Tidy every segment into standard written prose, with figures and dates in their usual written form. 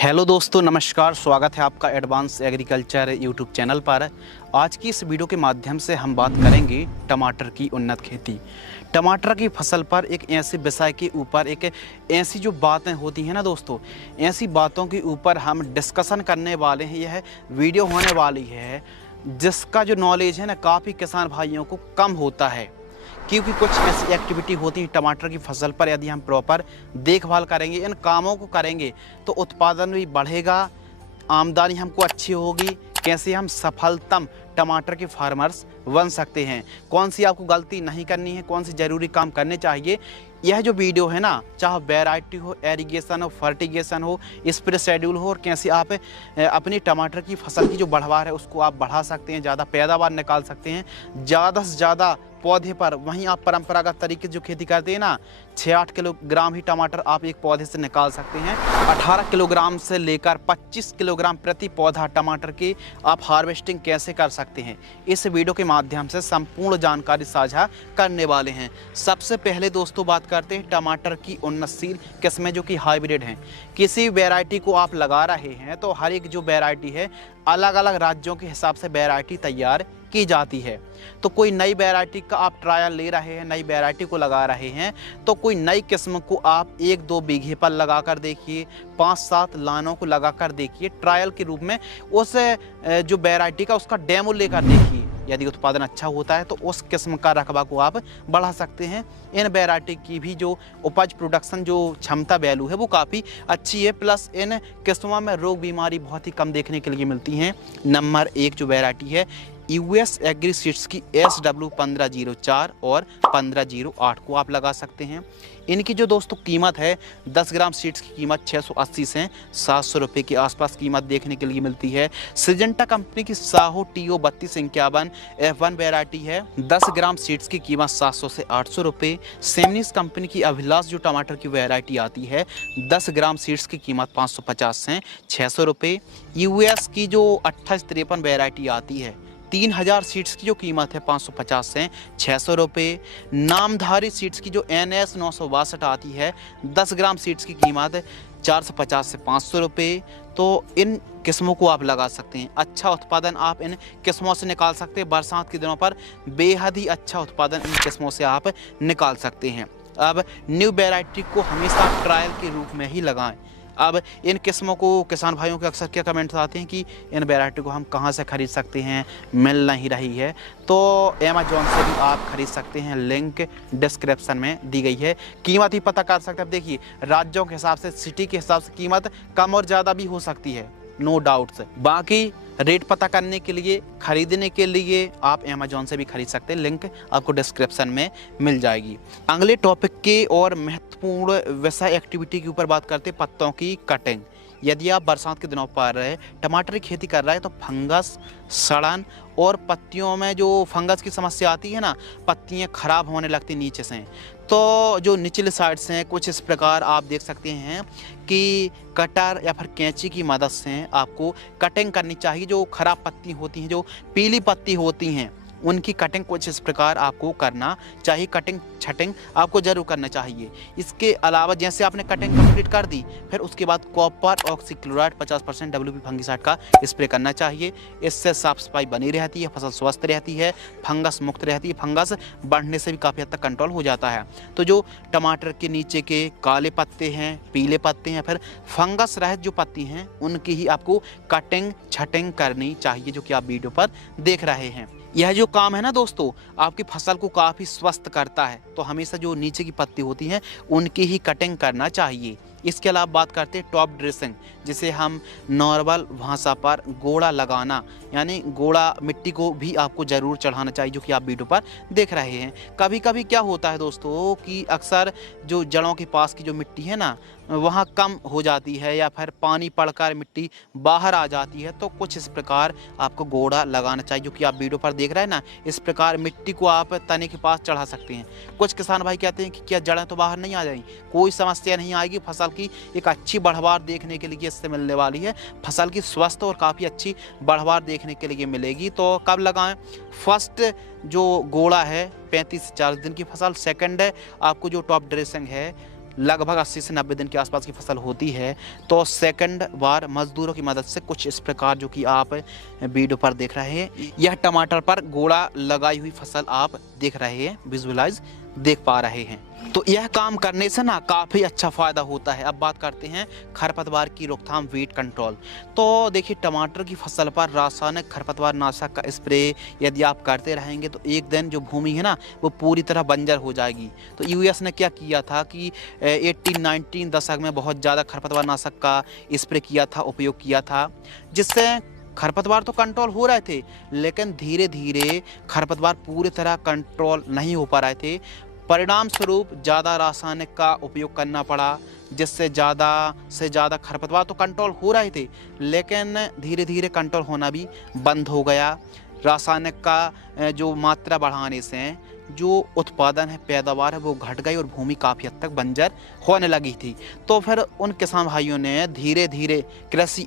Hello दोस्तों, नमस्कार। स्वागत है आपका एडवांस एग्रीकल्चर यूट्यूब चैनल पर। आज की इस वीडियो के माध्यम से हम बात करेंगे टमाटर की उन्नत खेती। टमाटर की फसल पर एक ऐसे विषय के ऊपर एक ऐसी जो बातें होती हैं ना दोस्तों, ऐसी बातों के ऊपर हम डिस्कशन करने वाले हैं। यह वीडियो होने वाली है जिसका जो नॉलेज है ना काफ़ी किसान भाइयों को कम होता है, क्योंकि कुछ ऐसी एक्टिविटी होती है टमाटर की फसल पर। यदि हम प्रॉपर देखभाल करेंगे, इन कामों को करेंगे तो उत्पादन भी बढ़ेगा, आमदनी हमको अच्छी होगी। कैसे हम सफलतम टमाटर के फार्मर्स बन सकते हैं, कौन सी आपको गलती नहीं करनी है, कौन सी ज़रूरी काम करने चाहिए, यह जो वीडियो है ना, चाहे वैरायटी हो, एरीगेशन हो, फर्टिगेशन हो, स्प्रे शेड्यूल हो, और कैसे आप अपनी टमाटर की फसल की जो बढ़वार है उसको आप बढ़ा सकते हैं, ज़्यादा पैदावार निकाल सकते हैं, ज़्यादा से ज़्यादा पौधे पर। वहीं आप परंपरागत तरीके से जो खेती करते हैं ना, 6-8 किलोग्राम ही टमाटर आप एक पौधे से निकाल सकते हैं। 18 किलोग्राम से लेकर 25 किलोग्राम प्रति पौधा टमाटर की आप हार्वेस्टिंग कैसे कर सकते हैं, इस वीडियो के माध्यम से संपूर्ण जानकारी साझा करने वाले हैं। सबसे पहले दोस्तों बात करते हैं टमाटर की उन्नतशील किस्में जो कि हाइब्रिड हैं। किसी वैरायटी को आप लगा रहे हैं तो हर एक जो वैरायटी है अलग अलग राज्यों के हिसाब से वैरायटी तैयार की जाती है। तो कोई नई वैरायटी का आप ट्रायल ले रहे हैं, नई वैरायटी को लगा रहे हैं, तो कोई नई किस्म को आप 1-2 बीघे पर लगा कर देखिए, 5-7 लानों को लगा कर देखिए, ट्रायल के रूप में उस जो वैरायटी का उसका डेमो लेकर देखिए। यदि उत्पादन अच्छा होता है तो उस किस्म का रकबा को आप बढ़ा सकते हैं। इन वैरायटी की भी जो उपज प्रोडक्शन जो क्षमता वैल्यू है वो काफ़ी अच्छी है, प्लस इन किस्मों में रोग बीमारी बहुत ही कम देखने के लिए मिलती हैं। नंबर 1 जो वैरायटी है यूएस एग्री सीड्स की SW 1504 और 1508 को आप लगा सकते हैं। इनकी जो दोस्तों कीमत है, 10 ग्राम सीड्स की कीमत 680 से 700 रुपये के आसपास कीमत देखने के लिए मिलती है। सिजेंटा कंपनी की साहो TO 3251 F1 वैरायटी है, 10 ग्राम सीड्स की कीमत 700 से 800 रुपये। सेमनिस कंपनी की अभिलाष जो टमाटर की वैरायटी आती है, 10 ग्राम सीड्स की कीमत 550 से 600 रुपये। यूएस की जो 2853 वैरायटी आती है, 3000 सीड्स की जो कीमत है 550 से 600 रुपये। नामधारी सीड्स की जो NS 962 आती है, 10 ग्राम सीड्स की कीमत 450 से 500 रुपये। तो इन किस्मों को आप लगा सकते हैं। अच्छा उत्पादन आप इन किस्मों से निकाल सकते हैं। बरसात के दिनों पर बेहद ही अच्छा उत्पादन इन किस्मों से आप निकाल सकते हैं। अब न्यू वैरायटी को हमेशा ट्रायल के रूप में ही लगाएं। अब इन किस्मों को किसान भाइयों के अक्सर क्या कमेंट्स आते हैं कि इन वैरायटी को हम कहां से ख़रीद सकते हैं, मिल नहीं रही है। तो अमेजोन से भी आप ख़रीद सकते हैं, लिंक डिस्क्रिप्शन में दी गई है। कीमत ही पता कर सकते हैं। अब देखिए, राज्यों के हिसाब से, सिटी के हिसाब से कीमत कम और ज़्यादा भी हो सकती है, नो डाउट से। बाकी रेट पता करने के लिए, ख़रीदने के लिए आप अमेजोन से भी खरीद सकते हैं, लिंक आपको डिस्क्रिप्शन में मिल जाएगी। अगले टॉपिक के और महत्वपूर्ण विषय एक्टिविटी के ऊपर बात करते हैं, पत्तों की कटिंग। यदि आप बरसात के दिनों पर टमाटर की खेती कर रहे हैं तो फंगस, सड़न और पत्तियों में जो फंगस की समस्या आती है ना, पत्तियां खराब होने लगती नीचे से, तो जो निचले साइड से हैं कुछ इस प्रकार आप देख सकते हैं कि कटर या फिर कैंची की मदद से आपको कटिंग करनी चाहिए। जो खराब पत्ती होती हैं, जो पीली पत्ती होती हैं, उनकी कटिंग कुछ इस प्रकार आपको करना चाहिए। कटिंग छटिंग आपको जरूर करना चाहिए। इसके अलावा जैसे आपने कटिंग कंप्लीट कर दी, फिर उसके बाद कॉपर ऑक्सीक्लोराइड 50% WP फंगिसाइड का स्प्रे करना चाहिए। इससे साफ सफाई बनी रहती है, फसल स्वस्थ रहती है, फंगस मुक्त रहती है, फंगस बढ़ने से भी काफ़ी हद तक कंट्रोल हो जाता है। तो जो टमाटर के नीचे के काले पत्ते हैं, पीले पत्ते हैं, फिर फंगस रहित जो पत्ती हैं, उनकी ही आपको कटिंग छटिंग करनी चाहिए, जो कि आप वीडियो पर देख रहे हैं। यह जो काम है ना दोस्तों, आपकी फसल को काफ़ी स्वस्थ करता है। तो हमेशा जो नीचे की पत्ती होती हैं उनकी ही कटिंग करना चाहिए। इसके अलावा बात करते हैं टॉप ड्रेसिंग, जिसे हम नॉर्मल भाषा पर गोड़ा लगाना, यानी गोड़ा मिट्टी को भी आपको ज़रूर चढ़ाना चाहिए, जो कि आप वीडियो पर देख रहे हैं। कभी कभी क्या होता है दोस्तों कि अक्सर जो जड़ों के पास की जो मिट्टी है ना, वहाँ कम हो जाती है या फिर पानी पड़कर मिट्टी बाहर आ जाती है। तो कुछ इस प्रकार आपको गोड़ा लगाना चाहिए, जो कि आप वीडियो पर देख रहे हैं ना। इस प्रकार मिट्टी को आप तने के पास चढ़ा सकते हैं। कुछ किसान भाई कहते हैं कि क्या जड़ें तो बाहर नहीं आ जाएंगी, कोई समस्या नहीं आएगी। फसल की एक अच्छी बढ़वार देखने के लिए इससे मिलने वाली है, फसल की स्वस्थ और काफ़ी अच्छी बढ़वार देखने के लिए मिलेगी। तो कब लगाएं? फर्स्ट जो गोड़ा है 35 से 40 दिन की फसल। सेकंड है आपको जो टॉप ड्रेसिंग है लगभग 80 से 90 दिन के आसपास की फसल होती है, तो सेकंड बार मजदूरों की मदद से कुछ इस प्रकार जो कि आप वीडियो पर देख रहे हैं, यह टमाटर पर गोला लगाई हुई फसल आप देख रहे हैं, विजुअलाइज देख पा रहे हैं। तो यह काम करने से ना काफ़ी अच्छा फ़ायदा होता है। अब बात करते हैं खरपतवार की रोकथाम, वीड कंट्रोल। तो देखिए, टमाटर की फसल पर रासायनिक खरपतवार नाशक का स्प्रे यदि आप करते रहेंगे तो एक दिन जो भूमि है ना वो पूरी तरह बंजर हो जाएगी। तो यूएस ने क्या किया था कि 18-19 दशक में बहुत ज़्यादा खरपतवार नाशक का स्प्रे किया था, उपयोग किया था, जिससे खरपतवार तो कंट्रोल हो रहे थे, लेकिन धीरे धीरे खरपतवार पूरी तरह कंट्रोल नहीं हो पा रहे थे। परिणाम स्वरूप ज़्यादा रासायनिक का उपयोग करना पड़ा, जिससे ज़्यादा से ज़्यादा खरपतवार तो कंट्रोल हो रहे थे, लेकिन धीरे धीरे कंट्रोल होना भी बंद हो गया। रासायनिक का जो मात्रा बढ़ाने से जो उत्पादन है, पैदावार है, वो घट गई और भूमि काफ़ी हद तक बंजर होने लगी थी। तो फिर उन किसान भाइयों ने धीरे धीरे कृषि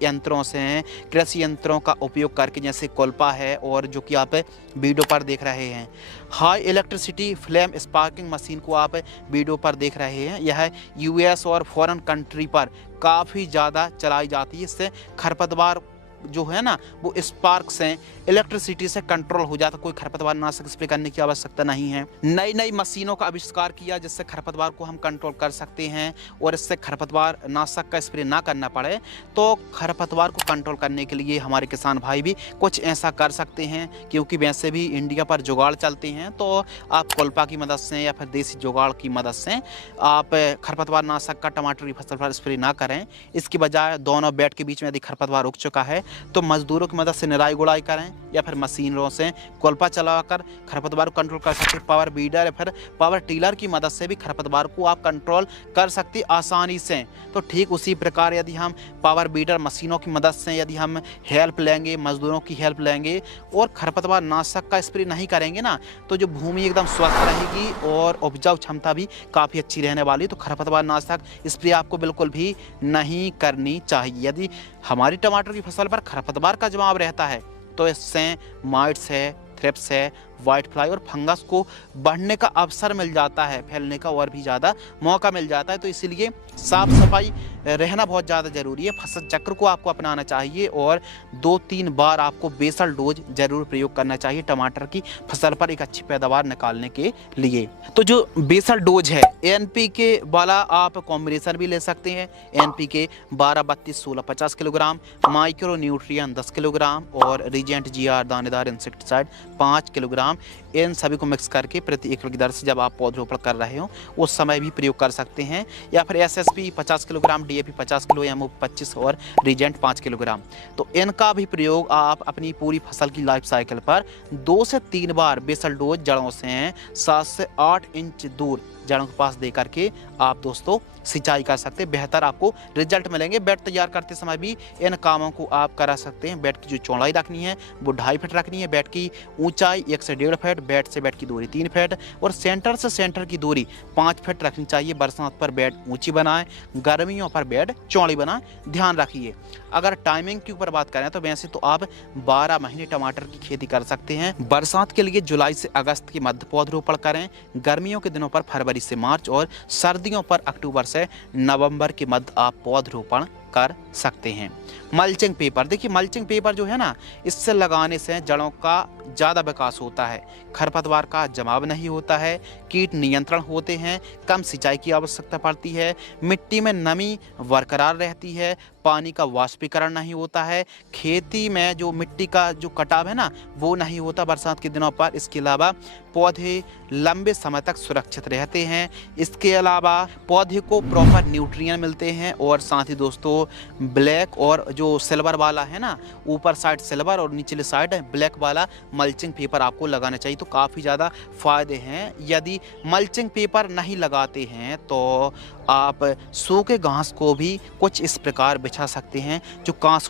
यंत्रों का उपयोग करके, जैसे कोल्पा है और जो कि आप वीडियो पर देख रहे हैं, high electricity flame sparking machine को आप वीडियो पर देख रहे हैं, यह यूएस और फॉरेन कंट्री पर काफ़ी ज़्यादा चलाई जाती है। इससे खरपतवार जो है ना वो स्पार्क से, इलेक्ट्रिसिटी से कंट्रोल हो जाता, कोई खरपतवार नाशक स्प्रे करने की आवश्यकता नहीं है। नई नई मशीनों का आविष्कार किया जिससे खरपतवार को हम कंट्रोल कर सकते हैं और इससे खरपतवार नाशक का स्प्रे ना करना पड़े। तो खरपतवार को कंट्रोल करने के लिए हमारे किसान भाई भी कुछ ऐसा कर सकते हैं, क्योंकि वैसे भी इंडिया पर जुगाड़ चलते हैं। तो आप कोल्पा की मदद से या फिर देसी जुगाड़ की मदद से आप खरपतवार नाशक का टमाटर की फसल पर स्प्रे ना करें। इसकी बजाय दोनों बेड के बीच में यदि खरपतवार उग चुका है तो मजदूरों की मदद से निराई गुड़ाई करें या फिर मशीनों से कोल्पा चलाकर खरपतवार को कंट्रोल कर सकते हैं। पावर बीडर या फिर पावर टीलर की मदद से भी खरपतवार को आप कंट्रोल कर सकते आसानी से। तो ठीक उसी प्रकार यदि हम पावर बीडर मशीनों की मदद से यदि हम हेल्प लेंगे, मजदूरों की हेल्प लेंगे और खरपतवार नाशक का स्प्रे नहीं करेंगे ना, तो जो भूमि एकदम स्वस्थ रहेगी और उपजाऊ क्षमता भी काफ़ी अच्छी रहने वाली। तो खरपतवार नाशक स्प्रे आपको बिल्कुल भी नहीं करनी चाहिए। यदि हमारी टमाटर की फसल पर खरपतवार का जमाव रहता है तो इससे माइट्स है, थ्रिप्स है, वाइट फ्लाई और फंगस को बढ़ने का अवसर मिल जाता है, फैलने का और भी ज़्यादा मौका मिल जाता है। तो इसीलिए साफ सफाई रहना बहुत ज़्यादा ज़रूरी है। फसल चक्र को आपको अपनाना चाहिए और 2-3 बार आपको बेसल डोज जरूर प्रयोग करना चाहिए टमाटर की फसल पर एक अच्छी पैदावार निकालने के लिए। तो जो बेसल डोज है, NPK वाला आप कॉम्बिनेशन भी ले सकते हैं। NPK 12-32-16-50 kilogram, micro nutrient 10 kilogram और रीजेंट GR दानेदार इंसेक्टिसाइड 5 किलोग्राम, इन सभी को मिक्स करके प्रति एकड़ की दर से जब आप पौधरोपण कर रहे हो उस समय भी प्रयोग कर सकते हैं। या फिर SSP 50 kilogram, DAP 50 kilo, MOP 25 और रीजेंट 5 किलोग्राम। तो इनका भी प्रयोग आप अपनी पूरी फसल की लाइफ साइकिल पर 2 से 3 बार बेसल डोज जड़ों से 7 से 8 इंच दूर जड़ों के पास दे करके आप दोस्तों सिंचाई कर सकते हैं। बेहतर आपको रिजल्ट मिलेंगे। बेड तैयार करते समय भी इन कामों को आप करा सकते हैं। बेड की जो चौड़ाई रखनी है वो 2.5 फीट रखनी है, बेड की ऊंचाई 1 से 1.5 फीट, बेड से बेड की दूरी 3 फीट और सेंटर से सेंटर की दूरी 5 फीट रखनी चाहिए। बरसात पर बेड ऊंची बनाएं, गर्मियों पर बेड चौड़ी बनाएं, ध्यान रखिए। अगर टाइमिंग के ऊपर बात करें तो वैसे तो आप 12 महीने टमाटर की खेती कर सकते हैं। बरसात के लिए जुलाई से अगस्त के मध्य पौधरोपण करें, गर्मियों के दिनों पर फरवरी से मार्च और सर्दियों पर अक्टूबर से नवंबर के मध्य आप पौधरोपण कर सकते हैं। मल्चिंग पेपर, देखिए मल्चिंग पेपर जो है ना, इससे लगाने से जड़ों का ज़्यादा विकास होता है, खरपतवार का जमाव नहीं होता है, कीट नियंत्रण होते हैं, कम सिंचाई की आवश्यकता पड़ती है, मिट्टी में नमी बरकरार रहती है, पानी का वाष्पीकरण नहीं होता है, खेती में जो मिट्टी का जो कटाव है ना वो नहीं होता बरसात के दिनों पर। इसके अलावा पौधे लंबे समय तक सुरक्षित रहते हैं। इसके अलावा पौधे को प्रॉपर न्यूट्रिएंट मिलते हैं और साथ ही दोस्तों ब्लैक और जो सिल्वर वाला है ना, ऊपर साइड सिल्वर और निचले साइड ब्लैक वाला मल्चिंग पेपर आपको लगाना चाहिए। तो काफ़ी ज़्यादा फायदे हैं। यदि मल्चिंग पेपर नहीं लगाते हैं तो आप सूखे घास को भी कुछ इस प्रकार बिछा सकते हैं। जो घास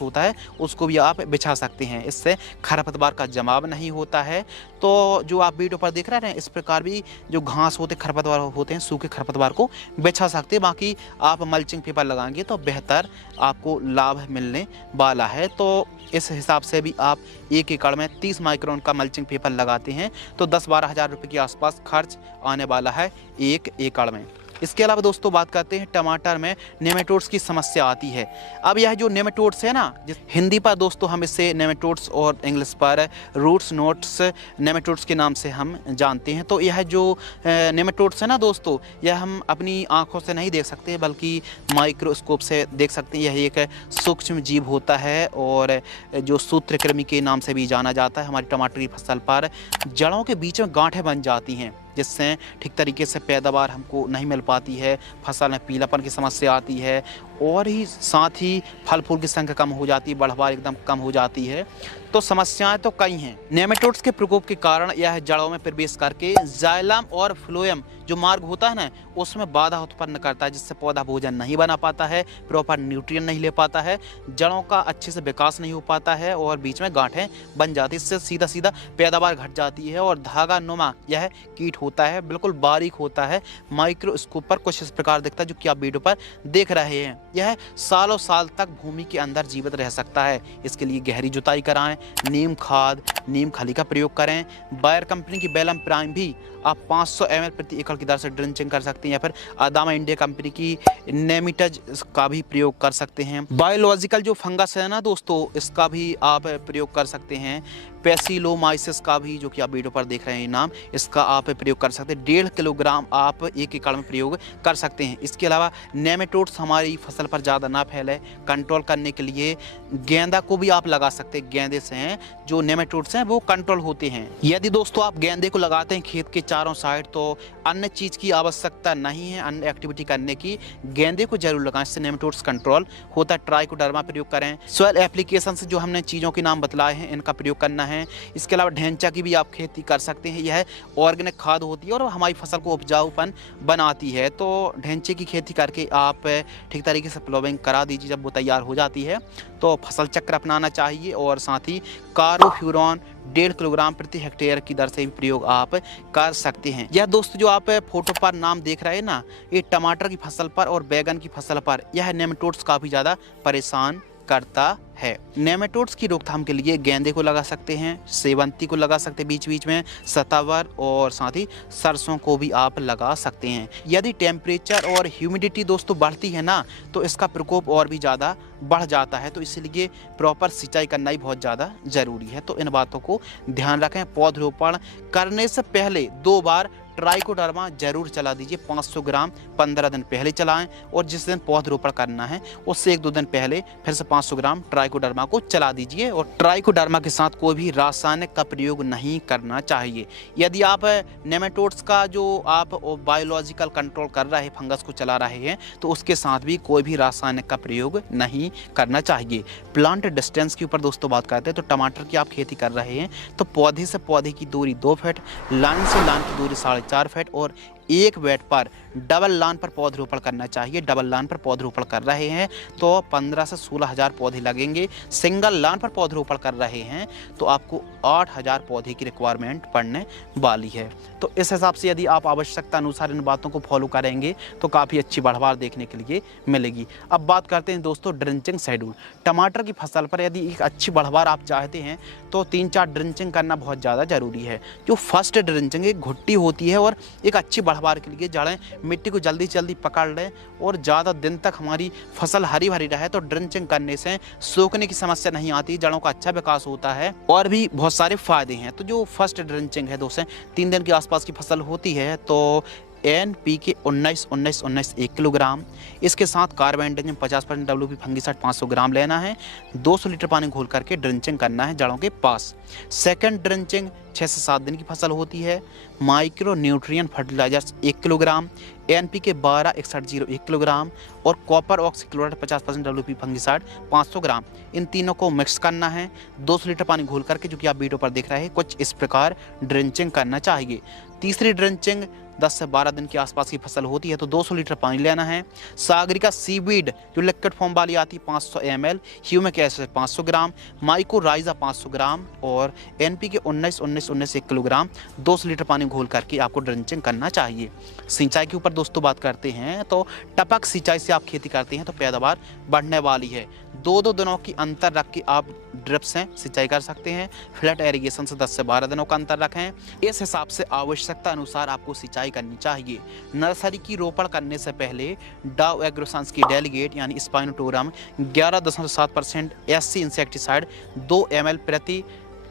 होता है उसको भी आप बिछा सकते हैं, इससे खरपतवार का जमाव नहीं होता है। तो जो आप वीडियो पर देख रहे हैं इस प्रकार भी जो घास होते खरपतवार होते हैं, सूखे खरपतवार को बिछा सकते हैं। बाकी आप मल्चिंग पेपर लगाएंगे तो बेहतर आपको लाभ मिलने वाला है। तो इस हिसाब से भी आप 1 एकड़ में 30 माइक्रोन का मल्चिंग पेपर लगाते हैं तो 10-12 हज़ार रुपये के आसपास खर्च आने वाला है 1 एकड़ में। इसके अलावा दोस्तों बात करते हैं टमाटर में नेमेटोड्स की समस्या आती है। अब यह जो नेमेटोड्स है ना, हिंदी पर दोस्तों हम इसे नेमेटोड्स और इंग्लिश पर रूट्स नोट्स नेमेटोड्स के नाम से हम जानते हैं। तो यह जो नेमेटोड्स है ना दोस्तों, यह हम अपनी आंखों से नहीं देख सकते बल्कि माइक्रोस्कोप से देख सकते हैं। यह एक सूक्ष्म जीव होता है और जो सूत्रकृमि के नाम से भी जाना जाता है। हमारी टमाटर की फसल पर जड़ों के बीच में गांठें बन जाती हैं, जिससे ठीक तरीके से पैदावार हमको नहीं मिल पाती है, फसल में पीलापन की समस्या आती है और ही साथ ही फल फूल की संख्या कम हो जाती है, बढ़वार एकदम कम हो जाती है। तो समस्याएं तो कई हैं। नेमेटोड्स के प्रकोप के कारण यह जड़ों में प्रवेश करके जाइलम और फ्लोएम जो मार्ग होता है ना, उसमें बाधा उत्पन्न करता है, जिससे पौधा भोजन नहीं बना पाता है, प्रॉपर न्यूट्रिएंट नहीं ले पाता है, जड़ों का अच्छे से विकास नहीं हो पाता है और बीच में गांठें बन जाती है। इससे सीधा सीधा पैदावार घट जाती है और धागा नुमा यह कीट होता है, बिल्कुल बारीक होता है, माइक्रोस्कोप पर कुछ इस प्रकार दिखता है जो कि आप वीडियो पर देख रहे हैं। यह सालों साल तक भूमि के अंदर जीवित रह सकता है। इसके लिए गहरी जुताई कराएं, नीम खाद, नीम खली का प्रयोग करें। बायर कंपनी की बेलम प्राइम भी आप 500 ml प्रति एकड़ की दर से ड्रिंचिंग कर सकते हैं, या फिर अदामा इंडिया कंपनी की नेमिटज का भी प्रयोग कर सकते हैं। बायोलॉजिकल जो फंगस है ना दोस्तों, इसका भी आप प्रयोग कर सकते हैं। पेसिलोमाइसिस का भी, जो कि आप वीडियो पर देख रहे हैं नाम, इसका आप प्रयोग कर सकते हैं। 1.5 किलोग्राम आप 1 एकड़ में प्रयोग कर सकते हैं। इसके अलावा नेमेटोड्स हमारी फसल पर ज़्यादा ना फैले, कंट्रोल करने के लिए गेंदा को भी आप लगा सकते हैं। गेंदे से हैं जो नेमेटोड्स हैं वो कंट्रोल होते हैं। यदि दोस्तों आप गेंदे को लगाते हैं खेत के चारों साइड, तो अन्य चीज़ की आवश्यकता नहीं है, अन्य एक्टिविटी करने की। गेंदे को जरूर लगाएं, इससे नेमेटोड्स कंट्रोल होता है। ट्राइकोडर्मा प्रयोग करें। सॉइल एप्लीकेशन से जो हमने चीज़ों के नाम बतलाए हैं, इनका प्रयोग करना है। इसके अलावा ढेंचा की भी आप खेती कर सकते हैं। यह ऑर्गेनिक खाद होती है और हमारी फसल को उपजाऊपन बनाती है। तो ढेंचे की खेती करके आप ठीक तरीके से प्लोविंग करा दीजिए। जब वो तैयार हो जाती है तो फसल चक्र अपनाना चाहिए और साथ ही कार्बोफ्यूरॉन 1.5 किलोग्राम प्रति हेक्टेयर की दर से भी प्रयोग आप कर सकते हैं। यह दोस्तों जो आप फोटो पर नाम देख रहे हैं ना, ये टमाटर की फसल पर और बैगन की फसल पर यह नेमेटोड्स काफ़ी ज़्यादा परेशान करता है। नेमेटोड्स की रोकथाम के लिए गेंदे को लगा सकते हैं, सेवंती को लगा सकते हैं बीच बीच में, सतावर और साथ ही सरसों को भी आप लगा सकते हैं। यदि टेम्परेचर और ह्यूमिडिटी दोस्तों बढ़ती है ना, तो इसका प्रकोप और भी ज़्यादा बढ़ जाता है। तो इसलिए प्रॉपर सिंचाई करना ही बहुत ज़्यादा ज़रूरी है। तो इन बातों को ध्यान रखें। पौधरोपण करने से पहले 2 बार ट्राइकोडर्मा जरूर चला दीजिए। 500 ग्राम 15 दिन पहले चलाएं और जिस दिन पौधरोपण करना है उससे 1-2 दिन पहले फिर से 500 ग्राम ट्राइकोडर्मा को चला दीजिए। और ट्राइकोडर्मा के साथ कोई भी रासायनिक का प्रयोग नहीं करना चाहिए। यदि आप नेमेटोड्स का जो आप बायोलॉजिकल कंट्रोल कर रहे हैं, फंगस को चला रहे हैं, तो उसके साथ भी कोई भी रासायनिक का प्रयोग नहीं करना चाहिए। प्लांट डिस्टेंस के ऊपर दोस्तों बात करते हैं, तो टमाटर की आप खेती कर रहे हैं तो पौधे से पौधे की दूरी 2 फीट, लाइन से लाइन की दूरी 4.5 फीट और 1 बेड पर डबल लाइन पर पौधरोपण करना चाहिए। डबल लाइन पर पौधरोपण कर रहे हैं तो 15 से 16 हज़ार पौधे लगेंगे। सिंगल लाइन पर पौधरोपण कर रहे हैं तो आपको 8,000 पौधे की रिक्वायरमेंट पड़ने वाली है। तो इस हिसाब से यदि आप आवश्यकता अनुसार इन बातों को फॉलो करेंगे तो काफ़ी अच्छी बढ़वार देखने के लिए मिलेगी। अब बात करते हैं दोस्तों ड्रिंचिंग शेड्यूल। टमाटर की फसल पर यदि एक अच्छी बढ़वार आप चाहते हैं तो 3-4 ड्रिंचिंग करना बहुत ज़्यादा ज़रूरी है। जो फर्स्ट ड्रिंचिंग एक घुट्टी होती है और एक अच्छी बढ़वार के लिए जड़ें मिट्टी को जल्दी से जल्दी पकड़ लें और ज़्यादा दिन तक हमारी फसल हरी भरी रहे तो ड्रिंचिंग करने से सूखने की समस्या नहीं आती, जड़ों का अच्छा विकास होता है और भी बहुत सारे फायदे हैं। तो जो फर्स्ट ड्रिंचिंग है दोस्तों 3 दिन के आसपास की फसल होती है तो NPK 19-19-19 1 किलोग्राम, इसके साथ कार्बेंडाजिम 50% WP फंगिसाइड 500 ग्राम लेना है। 200 लीटर पानी घोल करके ड्रिंचिंग करना है जड़ों के पास। सेकंड ड्रिंचिंग 6 से 7 दिन की फसल होती है। Micro nutrient fertilizers 1 kilogram, NPK 12-61-0 1 kilogram और copper oxychloride 50% WP fungicide 500 gram, इन तीनों को मिक्स करना है 200 लीटर पानी घोल करके, जो कि आप वीडियो पर देख रहे हैं। कुछ इस प्रकार ड्रिंचिंग करना चाहिए। तीसरी ड्रिंचिंग 10 से 12 दिन के आसपास की फसल होती है तो 200 लीटर पानी लेना है। सागरिका सीवीड जो लिक्विड फॉर्म वाली आती है 500 ml, ह्यूमिक एसिड 500 ग्राम, माइकोराइजा 500 ग्राम और NPK 19-19-19 1 किलोग्राम 200 लीटर पानी घोल करके आपको ड्रिंचिंग करना चाहिए। सिंचाई के ऊपर दोस्तों बात करते हैं तो टपक सिंचाई से आप खेती करते हैं तो पैदावार बढ़ने वाली है। 2-2 दिनों की अंतर रख के आप ड्रिप से सिंचाई कर सकते हैं। फ्लैट एरीगेशन से 10 से 12 दिनों का अंतर रखें। इस हिसाब से आवश्यकता अनुसार आपको सिंचाई करनी चाहिए। नर्सरी की रोपण करने से पहले डाव एग्रोसाइंस की डेलीगेट यानी स्पाइनोटोरम 11.7% SC इंसेक्टिसाइड 2 ml प्रति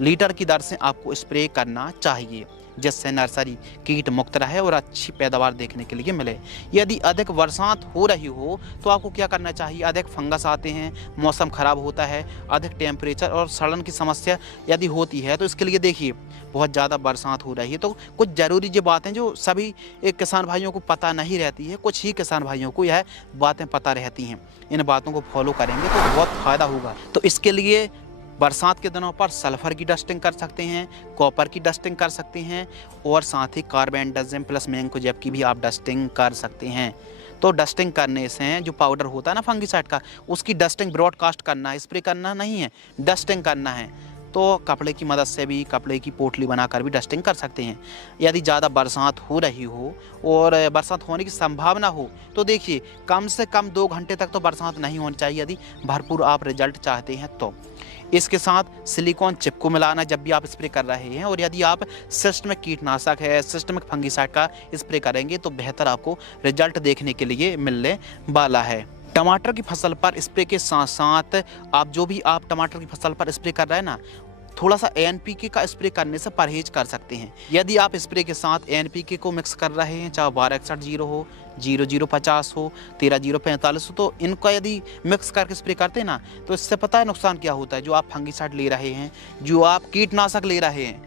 लीटर की दर से आपको स्प्रे करना चाहिए, जिससे नर्सरी कीट मुक्त रहे और अच्छी पैदावार देखने के लिए मिले। यदि अधिक बरसात हो रही हो तो आपको क्या करना चाहिए? अधिक फंगस आते हैं, मौसम खराब होता है, अधिक टेम्परेचर और सड़न की समस्या यदि होती है तो इसके लिए देखिए बहुत ज़्यादा बरसात हो रही है तो कुछ ज़रूरी जो बातें जो सभी किसान भाइयों को पता नहीं रहती है, कुछ ही किसान भाइयों को यह बातें पता रहती हैं। इन बातों को फॉलो करेंगे तो बहुत फ़ायदा होगा। तो इसके लिए बरसात के दिनों पर सल्फर की डस्टिंग कर सकते हैं, कॉपर की डस्टिंग कर सकते हैं और साथ ही कार्बेंडाजिम प्लस मैंकोजेब की भी आप डस्टिंग कर सकते हैं। तो डस्टिंग करने से जो पाउडर होता है ना फंगिसाइड का, उसकी डस्टिंग ब्रॉडकास्ट करना है, स्प्रे करना नहीं है, डस्टिंग करना है। तो कपड़े की मदद से भी, कपड़े की पोटली बनाकर भी डस्टिंग कर सकते हैं। यदि ज़्यादा बरसात हो रही हो और बरसात होने की संभावना हो तो देखिए कम से कम 2 घंटे तक तो बरसात नहीं होनी चाहिए यदि भरपूर आप रिजल्ट चाहते हैं तो। इसके साथ सिलिकॉन चिप को मिलाना जब भी आप स्प्रे कर रहे हैं, और यदि आप सिस्टमिक कीटनाशक है, सिस्टमिक फंगिसाइड का स्प्रे करेंगे तो बेहतर आपको रिजल्ट देखने के लिए मिलने वाला है। टमाटर की फसल पर स्प्रे के साथ साथ आप जो भी आप टमाटर की फसल पर स्प्रे कर रहे हैं ना, थोड़ा सा NPK का स्प्रे करने से परहेज कर सकते हैं। यदि आप स्प्रे के साथ NPK को मिक्स कर रहे हैं, चाहे 1261 हो, 0050 हो, 13045 हो, तो इनका यदि मिक्स करके स्प्रे करते हैं ना तो इससे पता है नुकसान क्या होता है? जो आप फंगिसाइड ले रहे हैं, जो आप कीटनाशक ले रहे हैं,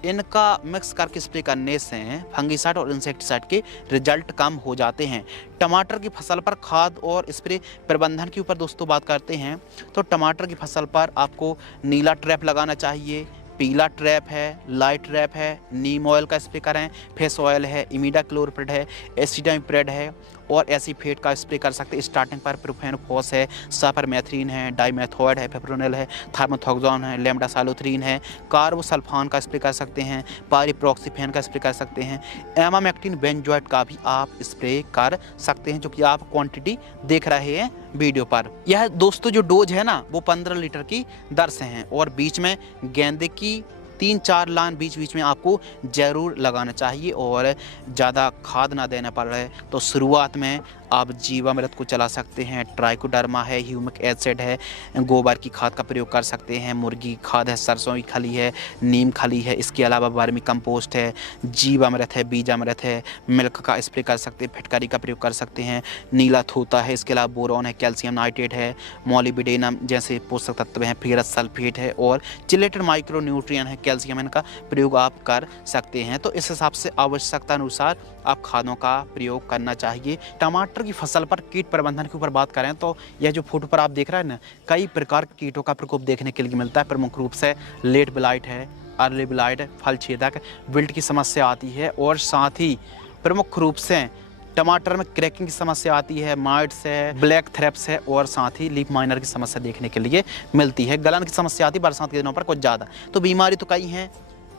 इनका मिक्स करके स्प्रे करने से फंगिसाइड और इंसेक्टिसाइड के रिजल्ट कम हो जाते हैं। टमाटर की फसल पर खाद और स्प्रे प्रबंधन के ऊपर दोस्तों बात करते हैं तो टमाटर की फसल पर आपको नीला ट्रैप लगाना चाहिए, पीला ट्रैप है, लाइट ट्रैप है, नीम ऑयल का स्प्रे करें, फेस ऑयल है, इमिडाक्लोप्रिड है, एसिटामिप्रिड है और एसीफेट का स्प्रे कर सकते हैं। स्टार्टिंग पर प्रोफेनोफॉस है, साइपरमेथ्रिन है, डाइमेथॉइड है, पेप्रोनिल है, थार्मोथॉक्सोन है, लैम्डासालोथ्रीन है, कार्बोसल्फान का स्प्रे कर सकते हैं, पाइरिप्रॉक्सीफेन का स्प्रे कर सकते हैं, एमामेक्टिन बेंजोएट का भी आप स्प्रे कर सकते हैं, जो कि आप क्वांटिटी देख रहे हैं वीडियो पर। यह दोस्तों जो डोज है ना वो 15 लीटर की दर से हैं और बीच में गेंदे की 3-4 लाइन बीच में आपको ज़रूर लगाना चाहिए और ज़्यादा खाद ना देना पड़ रहा है तो शुरुआत में आप जीवामृत को चला सकते हैं, ट्राइकोडर्मा है, ह्यूमिक एसिड है, गोबर की खाद का प्रयोग कर सकते हैं, मुर्गी खाद है, सरसों की खली है, नीम खली है, इसके अलावा वर्मी कंपोस्ट है, जीवामृत है, बीजामृत है, मिल्क का स्प्रे कर सकते हैं, फिटकारी का प्रयोग कर सकते हैं, नीला थोता है, इसके अलावा बोरॉन है, कैल्शियम नाइट्रेट है, मोलिब्डेनम जैसे पोषक तत्व हैं, फेरस सल्फेट है और चिलेटेड माइक्रो न्यूट्रिएंट है, कैल्शियम, इनका प्रयोग आप कर सकते हैं। तो इस हिसाब से आवश्यकता अनुसार आप खादों का प्रयोग करना चाहिए। टमाटर की फसल पर कीट प्रबंधन के ऊपर बात करें तो यह जो फोटो पर आप देख रहे हैं ना, कई प्रकार के कीटों का प्रकोप देखने के लिए मिलता है। प्रमुख रूप से लेट ब्लाइट है, अर्ली ब्लाइट, फल छेदक, विल्ट की समस्या आती है और साथ ही प्रमुख रूप से टमाटर में क्रैकिंग की समस्या आती है, माइट्स है, ब्लैक थ्रेप्स है और साथ ही लीफ माइनर की समस्या देखने के लिए मिलती है। गलन की समस्या आती है बरसात के दिनों पर कुछ ज़्यादा। तो बीमारी तो कई हैं।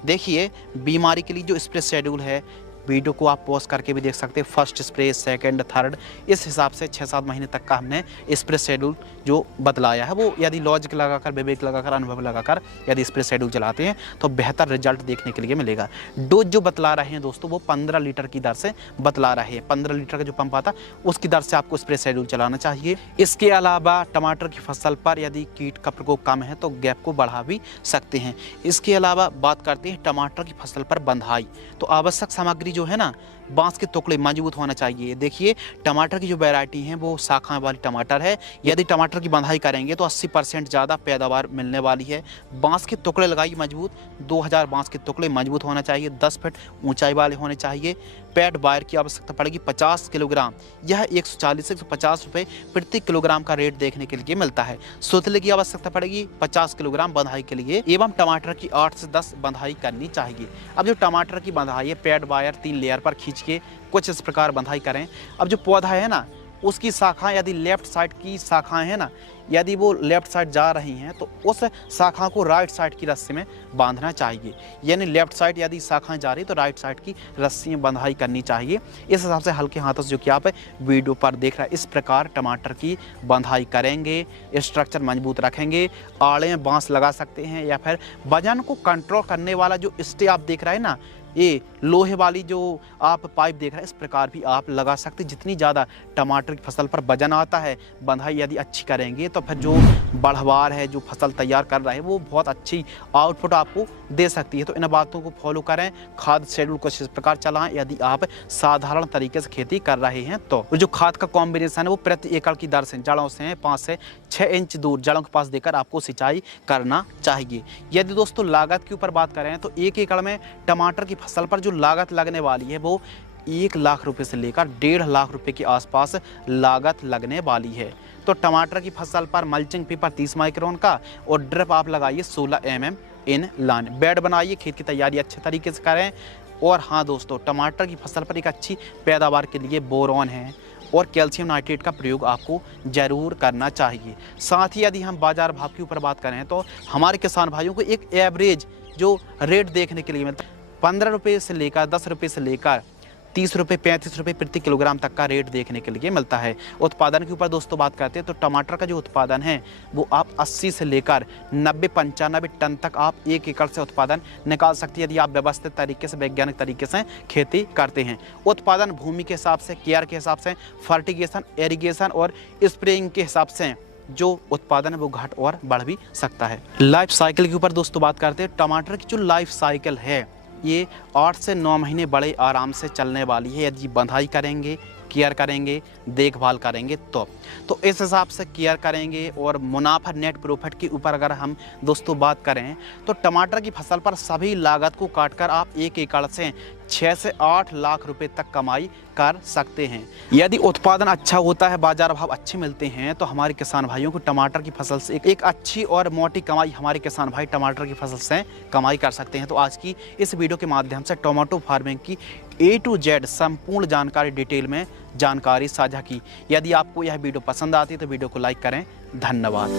देखिए बीमारी के लिए जो स्प्रे शेड्यूल है, वीडियो को आप पॉज करके भी देख सकते हैं, फर्स्ट स्प्रे, सेकंड, थर्ड, इस हिसाब से 6-7 महीने तक का हमने स्प्रे शेड्यूल जो बतलाया है वो यदि लॉजिक लगाकर, विवेक लगाकर, अनुभव लगाकर यदि स्प्रे शेड्यूल चलाते हैं तो बेहतर रिजल्ट देखने के लिए मिलेगा। डोज जो बतला रहे हैं दोस्तों वो 15 लीटर की दर से बतला रहे हैं। 15 लीटर का जो पंप आता उसकी दर से आपको स्प्रे शेड्यूल चलाना चाहिए। इसके अलावा टमाटर की फसल पर यदि कीट का प्रकोप कम है तो गैप को बढ़ा भी सकते हैं। इसके अलावा बात करते हैं टमाटर की फसल पर बंधाई। तो आवश्यक सामग्री जो है ना, बांस के टुकड़े मजबूत होना चाहिए। देखिए टमाटर की जो वैरायटी है वो शाखाएं वाली टमाटर है। यदि टमाटर की बंधाई करेंगे तो 80% ज़्यादा पैदावार मिलने वाली है। बांस के टुकड़े लगाइए मजबूत, 2000 बांस के टुकड़े मजबूत होना चाहिए, 10 फीट ऊंचाई वाले होने चाहिए। पैड वायर की आवश्यकता पड़ेगी 50 किलोग्राम, यह 140 से 150 रुपये प्रति किलोग्राम का रेट देखने के लिए मिलता है। सुतले की आवश्यकता पड़ेगी 50 किलोग्राम बंधाई के लिए एवं टमाटर की 8 से 10 बंधाई करनी चाहिए। अब जो टमाटर की बंधाई है, पैड वायर 3 लेयर पर खींच के कुछ इस प्रकार बंधाई करें। अब जो पौधा है ना उसकी शाखाएं यदि लेफ्ट साइड की शाखाएं हैं ना, यदि वो लेफ्ट साइड जा रही हैं तो उस शाखा को राइट साइड की रस्सी में बांधना चाहिए। यानी लेफ्ट साइड यदि शाखाएं जा रही तो राइट साइड की रस्सी में बंधाई करनी चाहिए। इस हिसाब से हल्के हाथों से जो कि आप वीडियो पर देख रहे हैं इस प्रकार टमाटर की बंधाई करेंगे, स्ट्रक्चर मजबूत रखेंगे। आड़े में बांस लगा सकते हैं या फिर वजन को कंट्रोल करने वाला जो स्टे आप देख रहे हैं ना, ये लोहे वाली जो आप पाइप देख रहे हैं, इस प्रकार भी आप लगा सकते हैं। जितनी ज़्यादा टमाटर की फसल पर वजन आता है, बंधाई यदि अच्छी करेंगे तो फिर जो बढ़वार है, जो फसल तैयार कर रहा है, वो बहुत अच्छी आउटपुट आपको दे सकती है। तो इन बातों को फॉलो करें, खाद शेड्यूल को इस प्रकार चलाएं यदि आप साधारण तरीके से खेती कर रहे हैं तो। जो खाद का कॉम्बिनेशन है वो प्रति एकड़ की दर से जड़ों से 5 से 6 इंच दूर जड़ों के पास देकर आपको सिंचाई करना चाहिए। यदि दोस्तों लागत के ऊपर बात करें तो 1 एकड़ में टमाटर की फसल पर जो लागत लगने वाली है वो 1 लाख रुपए से लेकर 1.5 लाख रुपए के आसपास लागत लगने वाली है। तो टमाटर की फसल पर मल्चिंग पेपर 30 माइक्रोन का और ड्रिप आप लगाइए 16 mm इन लाइन। बेड बनाइए, खेत की तैयारी अच्छे तरीके से करें। और हाँ दोस्तों, टमाटर की फसल पर एक अच्छी पैदावार के लिए बोरॉन है और कैल्शियम नाइट्रेट का प्रयोग आपको जरूर करना चाहिए। साथ ही यदि हम बाजार भाव के ऊपर बात करें तो हमारे किसान भाइयों को एक एवरेज जो रेट देखने के लिए मिलता है 15 रुपये से लेकर 10 रुपये से लेकर 30 रुपये 35 रुपये प्रति किलोग्राम तक का रेट देखने के लिए मिलता है। उत्पादन के ऊपर दोस्तों बात करते हैं तो टमाटर का जो उत्पादन है वो आप 80 से लेकर 90-95 टन तक आप 1 एकड़ से उत्पादन निकाल सकती है यदि आप व्यवस्थित तरीके से, वैज्ञानिक तरीके से खेती करते हैं। उत्पादन भूमि के हिसाब से, केयर के हिसाब से, फर्टिगेशन, इरिगेशन और स्प्रेइंग के हिसाब से जो उत्पादन है वो घट और बढ़ भी सकता है। लाइफ साइकिल के ऊपर दोस्तों बात करते हैं, टमाटर की जो लाइफ साइकिल है ये 8 से 9 महीने बड़े आराम से चलने वाली है यदि बंधाई करेंगे, केयर करेंगे, देखभाल करेंगे तो इस हिसाब से केयर करेंगे। और मुनाफा नेट प्रॉफिट के ऊपर अगर हम दोस्तों बात करें तो टमाटर की फसल पर सभी लागत को काटकर आप 1 एकड़ से 6 से 8 लाख रुपए तक कमाई कर सकते हैं। यदि उत्पादन अच्छा होता है, बाजार भाव अच्छे मिलते हैं तो हमारे किसान भाइयों को टमाटर की फसल से एक अच्छी और मोटी कमाई हमारे किसान भाई टमाटर की फसल से कमाई कर सकते हैं। तो आज की इस वीडियो के माध्यम से टोमेटो फार्मिंग की A to Z संपूर्ण जानकारी डिटेल में जानकारी साझा की। यदि आपको यह वीडियो पसंद आती है तो वीडियो को लाइक करें। धन्यवाद।